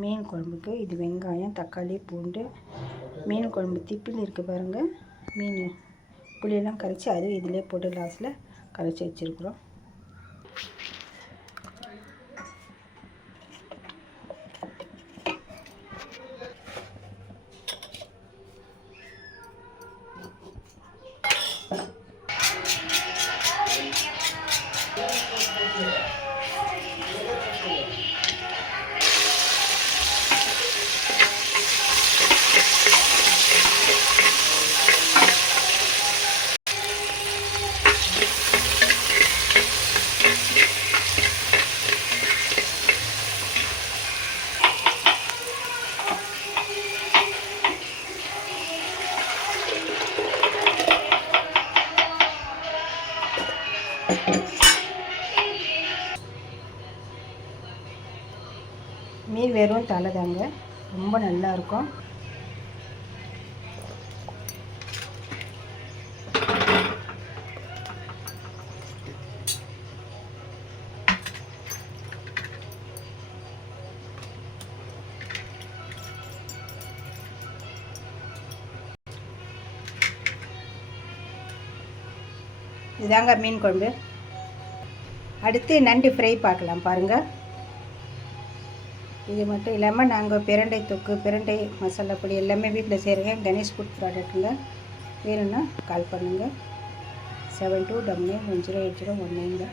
மீன் குழம்புக்கு இது வெங்காயம், தக்காளி, பூண்டு, மீன் குழம்பு திப்பில் இருக்குது பாருங்கள். மீன் புளியெல்லாம் கரைச்சி அதுவும் இதிலே போட்டு லாஸ்ட்டில் கரைச்சி வச்சுருக்குறோம். மீன் வெறும் தலை தாங்க, ரொம்ப நல்லாயிருக்கும். இதாங்க மீன் குழம்பு. அடுத்து நண்டு ஃப்ரை பார்க்கலாம் பாருங்கள். இது மட்டும் இல்லாமல் நாங்கள் பிரண்டை தொக்கு, பிரண்டை மசாலா பொடி எல்லாமே வீட்டில் செய்கிறேங்க. கணேஷ் ஃபுட் ப்ராடக்ட்டுங்க. வேணும்னா கால் பண்ணுங்கள். 7299108019.